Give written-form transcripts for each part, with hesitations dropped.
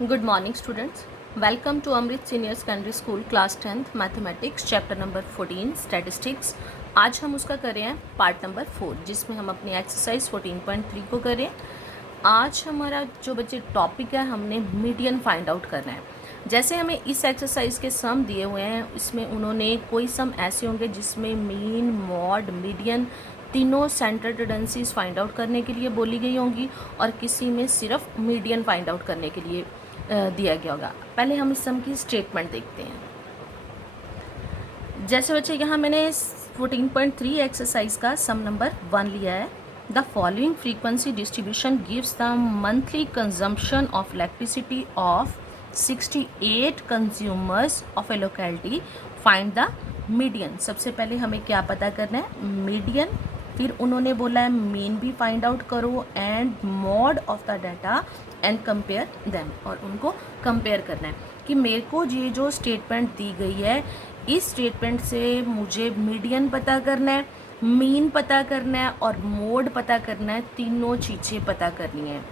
Good morning students. Welcome to Amrit Senior Secondary School Class 10th Mathematics Chapter number 14 Statistics. आज हम उसका कर रहे हैं पार्ट नंबर 4 जिसमें हम अपनी एक्सरसाइज 14.3 को कर रहे हैं. आज हमारा जो बच्चे टॉपिक है हमने मीडियन फाइंड आउट करना है. जैसे हमें इस एक्सरसाइज के सम दिए हुए हैं इसमें उन्होंने कोई सम ऐसे होंगे जिसमें मीन मॉड मीडियन तीनों सेंटर टेंडेंसीज फाइंड आउट करने के लिए बोली गई होंगी और किसी में सिर्फ मीडियन फाइंड आउट करने के लिए दिया गया होगा. पहले हम इस सम की स्टेटमेंट देखते हैं. जैसे बच्चे यहाँ मैंने 14.3 एक्सरसाइज का सम नंबर 1 लिया है. The following frequency distribution gives the monthly consumption of elasticity of 68 consumers of A locality. Find the median. सबसे पहले हमें क्या पता करना है? मीडियन. फिर उन्होंने बोला है मीन भी फाइंड आउट करो and mod of the data and compare them. और उनको कंपेयर करना है कि मेरे को ये जो स्टेटमेंट दी गई है इस स्टेटमेंट से मुझे मीडियन पता करना है, मीन पता करना है और मोड पता करना है. तीनों चीज़ें पता करनी है.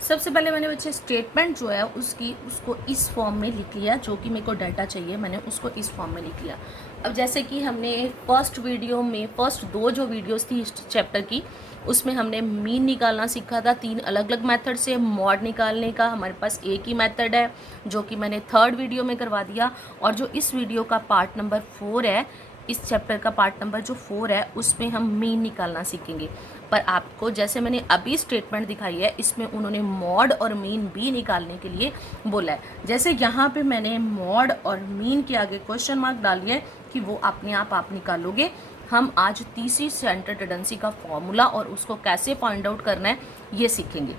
सबसे पहले मैंने बच्चे स्टेटमेंट जो है उसको इस फॉर्म में लिख लिया. जो कि मेरे को डाटा चाहिए मैंने उसको इस फॉर्म में लिख लिया. अब जैसे कि हमने फर्स्ट वीडियो में फर्स्ट 2 जो वीडियोस थी इस चैप्टर की उसमें हमने मीन निकालना सीखा था 3 अलग अलग मेथड से. मॉड निकालने का हमारे पास एक ही मेथड है जो कि मैंने 3rd वीडियो में करवा दिया. और जो इस वीडियो का पार्ट नंबर 4 है, इस चैप्टर का पार्ट नंबर जो 4 है उसमें हम मीन निकालना सीखेंगे. पर आपको जैसे मैंने अभी स्टेटमेंट दिखाई है इसमें उन्होंने मॉड और मीन भी निकालने के लिए बोला है. जैसे यहाँ पे मैंने मॉड और मीन के आगे क्वेश्चन मार्क डाल दिया है कि वो अपने आप निकालोगे. हम आज तीसरी सेंटर टेंडेंसी का फॉर्मूला और उसको कैसे फाइंड आउट करना है ये सीखेंगे.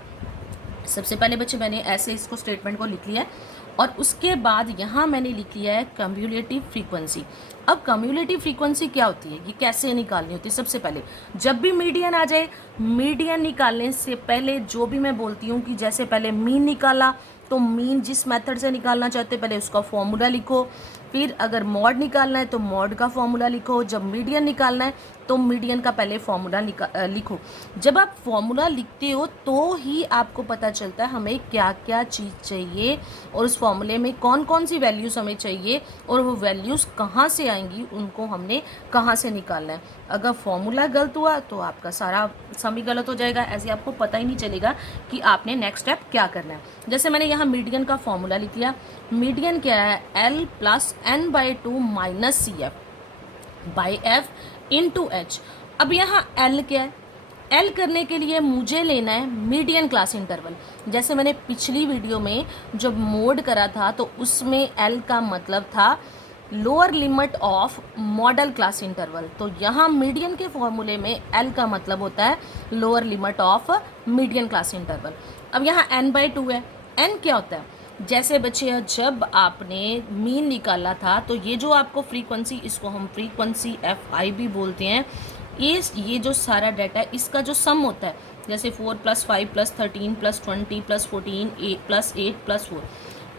सबसे पहले बच्चे मैंने ऐसे इसको स्टेटमेंट को लिख लिया है और उसके बाद यहाँ मैंने लिख लिया है कम्युलेटिव फ्रीक्वेंसी. अब कम्युलेटिव फ्रीक्वेंसी क्या होती है, ये कैसे निकालनी होती है? सबसे पहले जब भी मीडियन आ जाए, मीडियन निकालने से पहले जो भी मैं बोलती हूँ कि जैसे पहले मीन निकाला तो मीन जिस मेथड से निकालना चाहते हैं पहले उसका फॉर्मूला लिखो. फिर अगर मॉड निकालना है तो मॉड का फॉर्मूला लिखो. जब मीडियन निकालना है तो मीडियन का पहले फॉर्मूला लिखो. जब आप फॉर्मूला लिखते हो तो ही आपको पता चलता है हमें क्या क्या चीज़ चाहिए और उस फॉर्मूले में कौन कौन सी वैल्यूज़ हमें चाहिए और वो वैल्यूज़ कहाँ से आएंगी, उनको हमने कहाँ से निकालना है. अगर फॉर्मूला गलत हुआ तो आपका सारा सम ही गलत हो जाएगा. ऐसे आपको पता ही नहीं चलेगा कि आपने नेक्स्ट स्टेप क्या करना है. जैसे मैंने यहाँ मीडियन का फॉर्मूला लिख लिया. मीडियन क्या है? L + n/2 - CF/F × H. अब यहाँ L क्या है? L करने के लिए मुझे लेना है मीडियन क्लास इंटरवल. जैसे मैंने पिछली वीडियो में जब मोड करा था तो उसमें L का मतलब था lower limit of model class interval. तो यहाँ मीडियन के फॉर्मूले में L का मतलब होता है lower limit of median class interval. अब यहाँ n/2 है. n क्या होता है? जैसे बच्चे जब आपने मीन निकाला था तो ये जो आपको फ्रीक्वेंसी, इसको हम फ्रीक्वेंसी Fi भी बोलते हैं. ये जो सारा डाटा है इसका जो सम होता है जैसे 4 + 5 + 13 + 20 + 14 +8 + 4,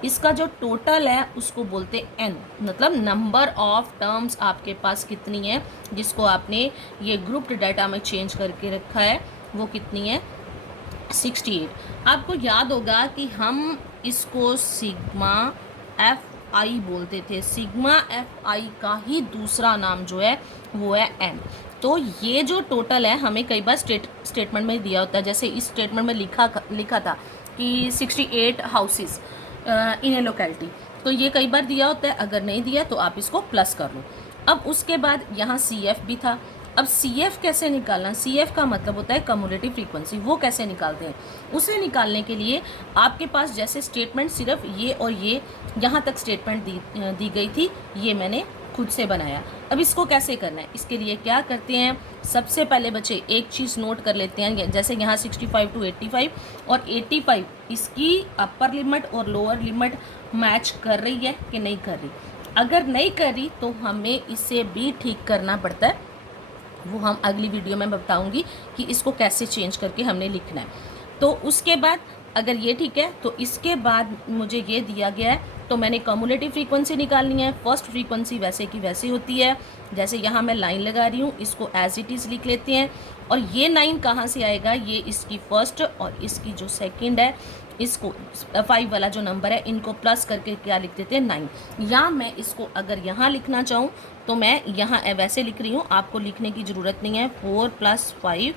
इसका जो टोटल है उसको बोलते हैं n. मतलब नंबर ऑफ टर्म्स आपके पास कितनी है जिसको आपने ये ग्रुप्ड डाटा में चेंज करके रखा है वो कितनी है? 68. आपको याद होगा कि हम इसको सिग्मा Fi बोलते थे. सिग्मा Fi का ही दूसरा नाम जो है वो है n. तो ये जो टोटल है हमें कई बार स्टेटमेंट में दिया होता है. जैसे इस स्टेटमेंट में लिखा था कि 68 हाउसेस इन ए लोकेलिटी. तो ये कई बार दिया होता है. अगर नहीं दिया तो आप इसको प्लस कर लो. अब उसके बाद यहाँ CF भी था. अब CF कैसे निकालना? CF का मतलब होता है कम्युलेटिव फ्रीक्वेंसी. वो कैसे निकालते हैं? उसे निकालने के लिए आपके पास जैसे स्टेटमेंट सिर्फ ये और ये यहाँ तक स्टेटमेंट दी गई थी, ये मैंने खुद से बनाया. अब इसको कैसे करना है? इसके लिए क्या करते हैं? सबसे पहले बच्चे एक चीज़ नोट कर लेते हैं. जैसे यहाँ 65 to 85 और 85 इसकी अपर लिमिट और लोअर लिमिट मैच कर रही है कि नहीं कर रही. अगर नहीं कर रही तो हमें इसे भी ठीक करना पड़ता है. वो हम अगली वीडियो में बताऊंगी कि इसको कैसे चेंज करके हमने लिखना है. तो उसके बाद अगर ये ठीक है तो इसके बाद मुझे ये दिया गया है तो मैंने कम्युलेटिव फ्रीक्वेंसी निकालनी है। फर्स्ट फ्रीक्वेंसी वैसे की वैसे होती है, जैसे यहाँ मैं लाइन लगा रही हूँ, इसको एज इट इज़ लिख लेते हैं। और ये 9 कहाँ से आएगा, ये इसकी फर्स्ट और इसकी जो सेकंड है, इसको 5 वाला जो नंबर है, इनको प्लस करके क्या लिख देते हैं 9। या मैं इसको अगर यहाँ लिखना चाहूँ तो मैं यहाँ वैसे लिख रही हूँ, आपको लिखने की ज़रूरत नहीं है। 4 + 5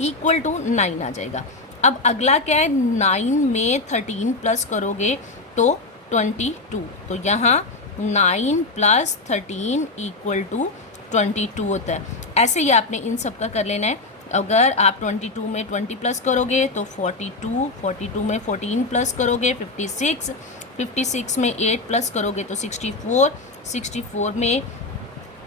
= 9 आ जाएगा। अब अगला क्या है, 9 में 13 प्लस करोगे तो 22, तो यहाँ 9 + 13 = 22 होता है। ऐसे ही आपने इन सब का कर लेना है। अगर आप 22 में 20 प्लस करोगे तो 42, 42 में 14 प्लस करोगे 56, 56 में 8 प्लस करोगे तो 64, 64 में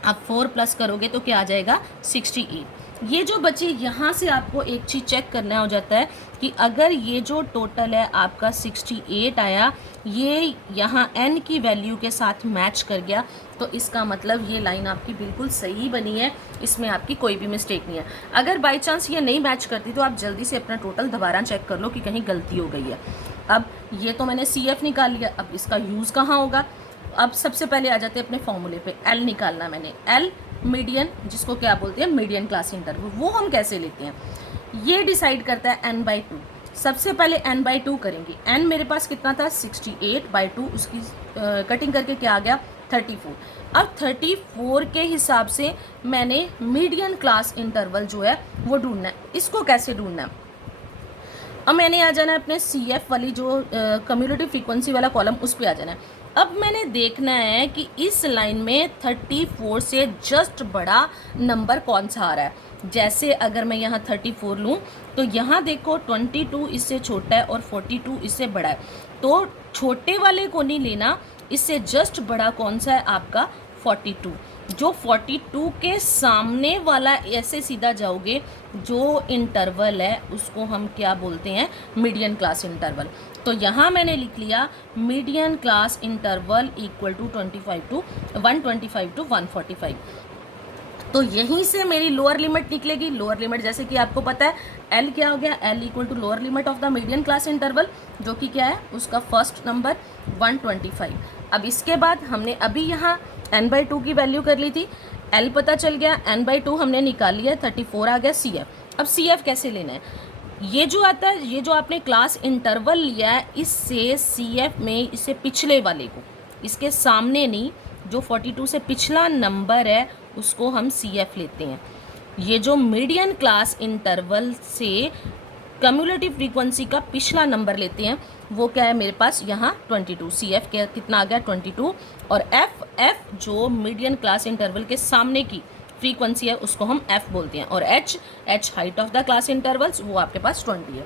आप 4 प्लस करोगे तो क्या आ जाएगा 68। ये जो बच्चे यहाँ से आपको एक चीज़ चेक करना हो जाता है कि अगर ये जो टोटल है आपका 68 आया, ये यहाँ n की वैल्यू के साथ मैच कर गया, तो इसका मतलब ये लाइन आपकी बिल्कुल सही बनी है, इसमें आपकी कोई भी मिस्टेक नहीं है। अगर बाई चांस ये नहीं मैच करती तो आप जल्दी से अपना टोटल दोबारा चेक कर लो कि कहीं गलती हो गई है। अब ये तो मैंने CF निकाल लिया, अब इसका यूज़ कहाँ होगा। अब सबसे पहले आ जाते हैं अपने फॉर्मूले पे। L निकालना मैंने, L मीडियन, जिसको क्या बोलते हैं मीडियन क्लास इंटरवल, वो हम कैसे लेते हैं, ये डिसाइड करता है n/2। सबसे पहले n/2 करेंगे। n मेरे पास कितना था 68/2, उसकी कटिंग करके क्या आ गया 34। अब 34 के हिसाब से मैंने मीडियन क्लास इंटरवल जो है वो ढूंढना है। इसको कैसे ढूंढना है, अब मैंने आ जाना है अपने CF वाली जो कम्युलेटिव फ्रीक्वेंसी वाला कॉलम, उस पर आ जाना है। अब मैंने देखना है कि इस लाइन में 34 से जस्ट बड़ा नंबर कौन सा आ रहा है। जैसे अगर मैं यहाँ 34 लूँ तो यहाँ देखो 22 इससे छोटा है और 42 इससे बड़ा है, तो छोटे वाले को नहीं लेना, इससे जस्ट बड़ा कौन सा है आपका 42। जो 42 के सामने वाला ऐसे सीधा जाओगे, जो इंटरवल है उसको हम क्या बोलते हैं मीडियन क्लास इंटरवल। तो यहाँ मैंने लिख लिया मीडियन क्लास इंटरवल = 125 to 145। तो यहीं से मेरी लोअर लिमिट निकलेगी। लोअर लिमिट जैसे कि आपको पता है L क्या हो गया, L = lower limit of the median class interval, जो कि क्या है उसका फर्स्ट नंबर 125। अब इसके बाद हमने अभी यहाँ n/2 की वैल्यू कर ली थी, L पता चल गया, n/2 हमने निकाल लिया, 34 आ गया CF। अब CF कैसे लेना है, ये जो आता है, ये जो आपने क्लास इंटरवल लिया है, इससे CF में इससे पिछले वाले को, इसके सामने नहीं, जो 42 से पिछला नंबर है उसको हम CF लेते हैं। ये जो मीडियन क्लास इंटरवल से कम्युलेटिव फ्रीक्वेंसी का पिछला नंबर लेते हैं, वो क्या है मेरे पास यहाँ 22। CF क्या कितना आ गया 22, और F जो मीडियन क्लास इंटरवल के सामने की फ्रीक्वेंसी है उसको हम F बोलते हैं, और H height of the class intervals, वो आपके पास 20 है।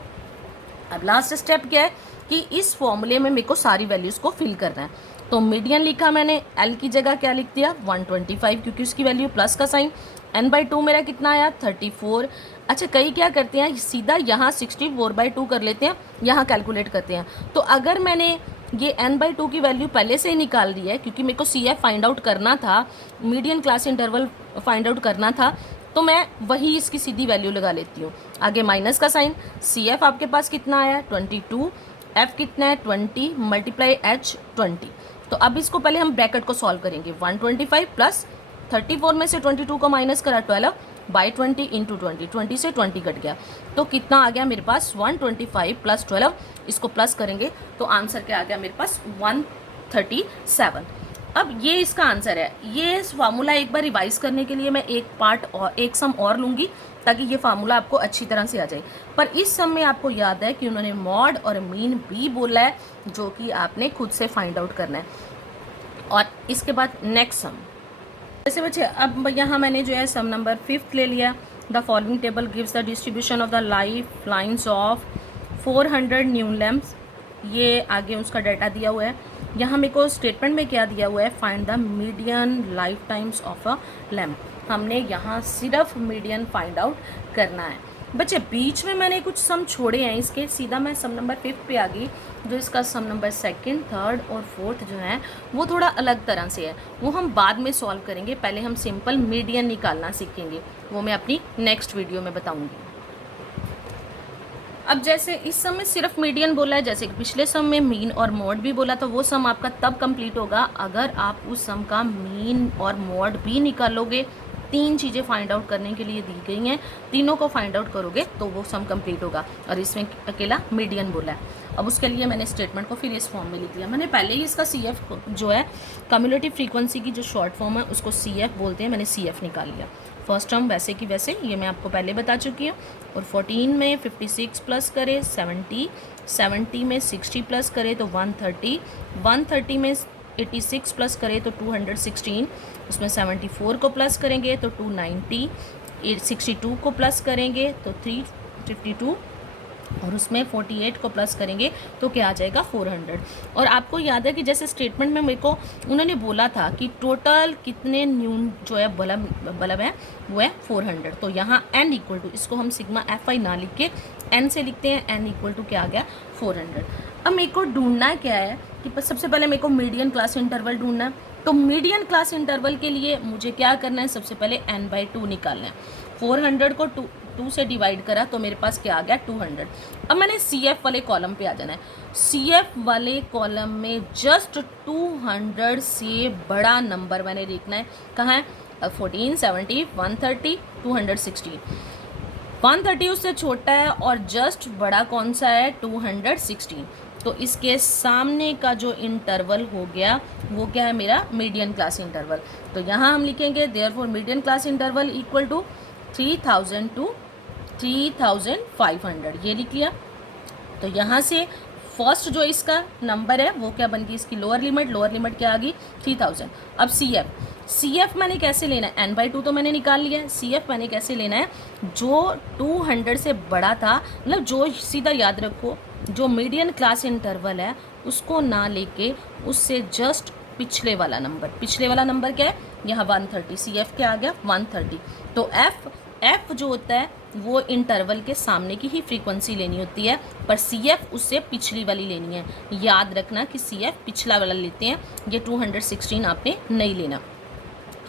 अब लास्ट स्टेप क्या है कि इस फॉर्मूले में मेरे को सारी वैल्यूज़ को फिल करना है। तो मीडियन लिखा मैंने, L की जगह क्या लिख दिया 125, क्योंकि उसकी वैल्यू प्लस का साइन। n/2 मेरा कितना आया 34। अच्छा, कई क्या करते हैं सीधा यहाँ 64/2 कर लेते हैं, यहाँ कैलकुलेट करते हैं। तो अगर मैंने ये n/2 की वैल्यू पहले से ही निकाल दी है, क्योंकि मेरे को CF फाइंड आउट करना था, median class interval find out करना था, तो मैं वही इसकी सीधी वैल्यू लगा लेती हूँ। आगे माइनस का साइन, CF आपके पास कितना आया 22, F कितना है 20 × H 20। तो अब इसको पहले हम ब्रैकेट को सॉल्व करेंगे। 125 प्लस 34 में से 22 को माइनस करा 12/20 × 20, 20 से 20 कट गया, तो कितना आ गया मेरे पास 125 + 12, इसको प्लस करेंगे तो आंसर क्या आ गया मेरे पास 137। अब ये इसका आंसर है। ये फार्मूला एक बार रिवाइज करने के लिए मैं एक सम और लूँगी, ताकि ये फार्मूला आपको अच्छी तरह से आ जाए। पर इस सम में आपको याद है कि उन्होंने मॉड और मीन भी बोला है, जो कि आपने खुद से फाइंड आउट करना है। और इसके बाद नेक्स्ट सम, जैसे बच्चे अब यहाँ मैंने जो है सम नंबर 5 ले लिया। The following table gives the distribution of the life lines of 400 न्यून लैम्प्स। ये आगे उसका डाटा दिया हुआ है। यहाँ मेरे को स्टेटमेंट में क्या दिया हुआ है, find the median life times of a lamp. हमने यहाँ सिर्फ मीडियन फाइंड आउट करना है। बच्चे बीच में मैंने कुछ सम छोड़े हैं इसके, सीधा मैं सम नंबर 5 पे आ गई। जो इसका सम नंबर 2nd, 3rd और 4th जो है वो थोड़ा अलग तरह से है, वो हम बाद में सॉल्व करेंगे। पहले हम सिंपल मीडियन निकालना सीखेंगे, वो मैं अपनी नेक्स्ट वीडियो में बताऊँगी। अब जैसे इस सम में सिर्फ मीडियन बोला है, जैसे कि पिछले सम में मीन और मॉड भी बोला, तो वो सम आपका तब कंप्लीट होगा अगर आप उस सम का मीन और मॉड भी निकालोगे। तीन चीज़ें फाइंड आउट करने के लिए दी गई हैं, तीनों को फाइंड आउट करोगे तो वो सम कंप्लीट होगा, और इसमें अकेला मीडियन बोला है। अब उसके लिए मैंने स्टेटमेंट को फिर इस फॉर्म में लिख लिया। मैंने पहले ही इसका सी एफ जो है कम्युलेटिव फ्रीक्वेंसी की जो शॉर्ट फॉर्म है उसको सी एफ बोलते हैं, मैंने सी एफ निकाल लिया। फर्स्ट टर्म वैसे की वैसे, ये मैं आपको पहले बता चुकी हूँ। और 14 में 56 प्लस करे 70, 70 में 60 प्लस करे तो 130, 130 में 86 प्लस करे तो 216, उसमें 74 को प्लस करेंगे तो 290, 62 को प्लस करेंगे तो 352, और उसमें 48 को प्लस करेंगे तो क्या आ जाएगा 400। और आपको याद है कि जैसे स्टेटमेंट में मेरे को उन्होंने बोला था कि टोटल कितने न्यून जो है बल्ब है वो है 400। तो यहाँ n इक्वल टू, इसको हम सिग्मा एफ आई ना लिख के n से लिखते हैं, n इक्वल टू क्या आ गया 400। अब मेरे को ढूंढना क्या है कि सबसे पहले मेरे को मीडियन क्लास इंटरवल ढूंढना है। तो मीडियन क्लास इंटरवल के लिए मुझे क्या करना है, सबसे पहले n/2 निकालना है। 400 को 2 से डिवाइड करा तो मेरे पास क्या आ गया 200। अब मैंने सी एफ वाले कॉलम पे आ जाना है। सी एफ वाले कॉलम में जस्ट 200 से बड़ा नंबर मैंने देखना है। कहाँ है? 14, 70, 130, 216। 130 उससे छोटा है और जस्ट बड़ा कौन सा है 216। तो इसके सामने का जो इंटरवल हो गया वो क्या है, मेरा मीडियन क्लास इंटरवल। तो यहाँ हम लिखेंगे therefore median class interval equal to 3000 to 3500, ये लिख लिया। तो यहाँ से फर्स्ट जो इसका नंबर है वो क्या बन गई, इसकी लोअर लिमिट क्या आ गई 3000। अब सी एफ मैंने कैसे लेना है, n/2 तो मैंने निकाल लिया है। सी एफ मैंने कैसे लेना है, जो 200 से बड़ा था, मतलब जो सीधा याद रखो जो मीडियन क्लास इंटरवल है उसको ना लेके उससे जस्ट पिछले वाला नंबर क्या है, यहाँ 130। सी एफ क्या आ गया 130। तो एफ जो होता है वो इंटरवल के सामने की ही फ्रीक्वेंसी लेनी होती है, पर सी एफ उससे पिछली वाली लेनी है। याद रखना कि सी एफ पिछला वाला लेते हैं, ये 216 आपने नहीं लेना।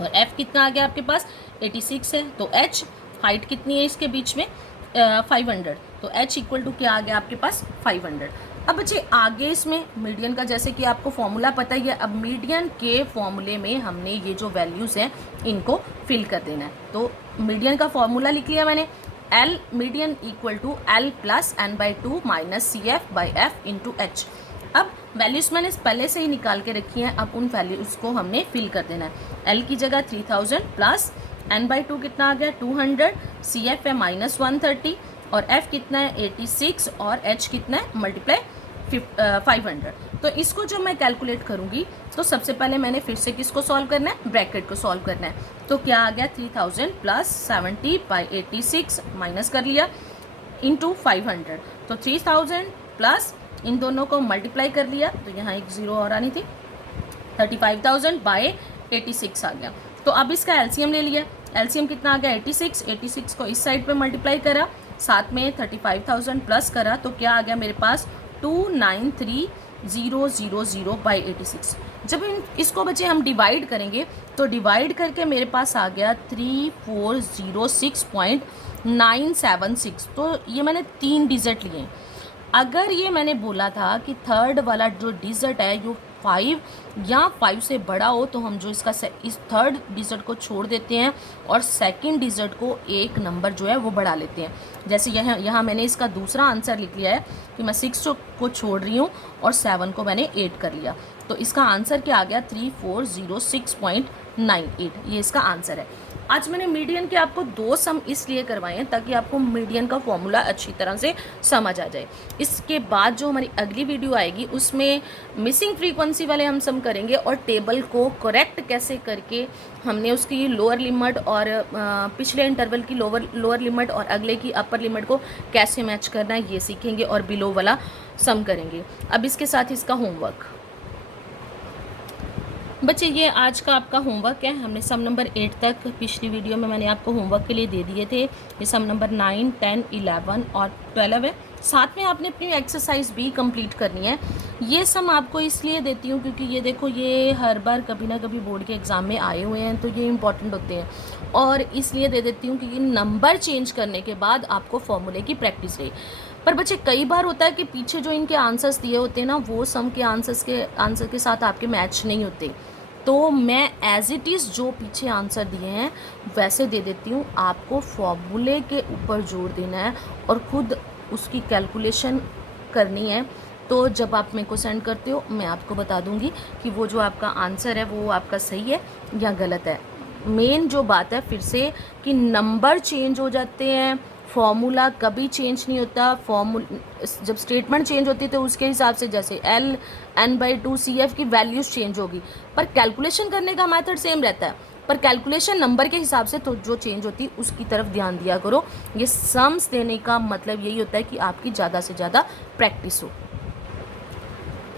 और एफ कितना आ गया आपके पास 86 है। तो एच हाइट कितनी है इसके बीच में 500। तो एच इक्वल टू क्या आ गया आपके पास 500। अब बच्चे आगे इसमें मीडियन का जैसे कि आपको फॉर्मूला पता ही है, अब मीडियन के फॉर्मूले में हमने ये जो वैल्यूज़ हैं इनको फिल कर देना है। तो मीडियन का फॉर्मूला लिख लिया मैंने, L median equal to L plus n/2 minus C F by F into H. अब वैल्यूज़ मैंने पहले से ही निकाल के रखी हैं, अब उन वैल्यूज़ को हमने फिल कर देना है। एल की जगह 3000 प्लस n/2 कितना आ गया 200, सी एफ है -130 और f कितना है 86 और h कितना है मल्टीप्लाई 500। तो इसको जो मैं कैलकुलेट करूँगी तो सबसे पहले मैंने फिर से किसको सॉल्व करना है, ब्रैकेट को सॉल्व करना है। तो क्या आ गया 3000 प्लस 70 बाई 86 माइनस कर लिया इंटू 500। तो 3000 प्लस इन दोनों को मल्टीप्लाई कर लिया, तो यहाँ एक ज़ीरो और आनी थी, 35,000 बाई 86 आ गया। तो अब इसका एलसीएम ले लिया, एलसीएम कितना आ गया 86 को इस साइड पे मल्टीप्लाई करा, साथ में 35,000 प्लस करा, तो क्या आ गया मेरे पास 293,000 बाई 86। जब इसको बच्चे हम डिवाइड करेंगे तो डिवाइड करके मेरे पास आ गया 3406.976। तो ये मैंने 3 डिजिट लिए। अगर ये मैंने बोला था कि थर्ड वाला जो डिजिट है जो 5 या 5 से बड़ा हो तो हम जो इसका इस थर्ड डिजिट को छोड़ देते हैं और सेकंड डिजिट को एक नंबर जो है वो बढ़ा लेते हैं। जैसे यहाँ मैंने इसका दूसरा आंसर लिख लिया है कि मैं 6 को छोड़ रही हूँ और 7 को मैंने 8 कर लिया, तो इसका आंसर क्या आ गया 3406.98, ये इसका आंसर है। आज मैंने मीडियन के आपको 2 सम इसलिए करवाए हैं ताकि आपको मीडियन का फॉर्मूला अच्छी तरह से समझ आ जाए। इसके बाद जो हमारी अगली वीडियो आएगी उसमें मिसिंग फ्रीक्वेंसी वाले हम सम करेंगे और टेबल को करेक्ट कैसे करके हमने उसकी लोअर लिमिट और पिछले इंटरवल की लोअर लिमिट और अगले की अपर लिमिट को कैसे मैच करना है ये सीखेंगे और बिलो वाला सम करेंगे। अब इसके साथ इसका होमवर्क बच्चे, ये आज का आपका होमवर्क है। हमने सम नंबर 8 तक पिछली वीडियो में मैंने आपको होमवर्क के लिए दे दिए थे। ये सम नंबर 9, 10, 11 और 12 है। साथ में आपने अपनी एक्सरसाइज भी कंप्लीट करनी है। ये सम आपको इसलिए देती हूँ क्योंकि ये देखो, ये हर बार कभी ना कभी बोर्ड के एग्ज़ाम में आए हुए हैं, तो ये इंपॉर्टेंट होते हैं। और इसलिए दे देती हूँ क्योंकि नंबर चेंज करने के बाद आपको फॉर्मूले की प्रैक्टिस रही। पर बच्चे कई बार होता है कि पीछे जो इनके आंसर्स दिए होते हैं ना, वो सम के आंसर के साथ आपके मैच नहीं होते, तो मैं एज इट इज़ जो पीछे आंसर दिए हैं वैसे दे देती हूँ। आपको फॉर्मूले के ऊपर जोर देना है और ख़ुद उसकी कैलकुलेशन करनी है। तो जब आप मेरे को सेंड करते हो, मैं आपको बता दूंगी कि वो जो आपका आंसर है वो आपका सही है या गलत है। मेन जो बात है फिर से कि नंबर चेंज हो जाते हैं, फॉर्मूला कभी चेंज नहीं होता। जब स्टेटमेंट चेंज होती है तो उसके हिसाब से जैसे L n/2 CF की वैल्यूज़ चेंज होगी, पर कैलकुलेशन करने का मेथड सेम रहता है। पर कैलकुलेशन नंबर के हिसाब से तो जो चेंज होती है उसकी तरफ ध्यान दिया करो। ये सम्स देने का मतलब यही होता है कि आपकी ज़्यादा से ज़्यादा प्रैक्टिस हो।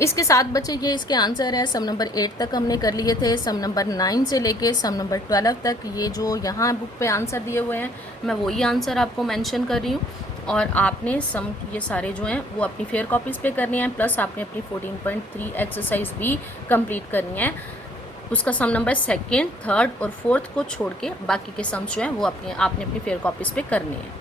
इसके साथ बच्चे ये इसके आंसर है। सम नंबर 8 तक हमने कर लिए थे। सम नंबर 9 से लेके सम नंबर 12 तक ये जो यहाँ बुक पे आंसर दिए हुए हैं, मैं वही आंसर आपको मेंशन कर रही हूँ। और आपने सम ये सारे जो हैं वो अपनी फेयर कॉपीज़ पे करने हैं, प्लस आपने अपनी 14.3 एक्सरसाइज भी कंप्लीट करनी है। उसका सम नंबर 2nd, 3rd और 4th को छोड़ के बाकी के सम्स जो हैं वो आपने अपनी फेयर कॉपीज़ पे करने हैं।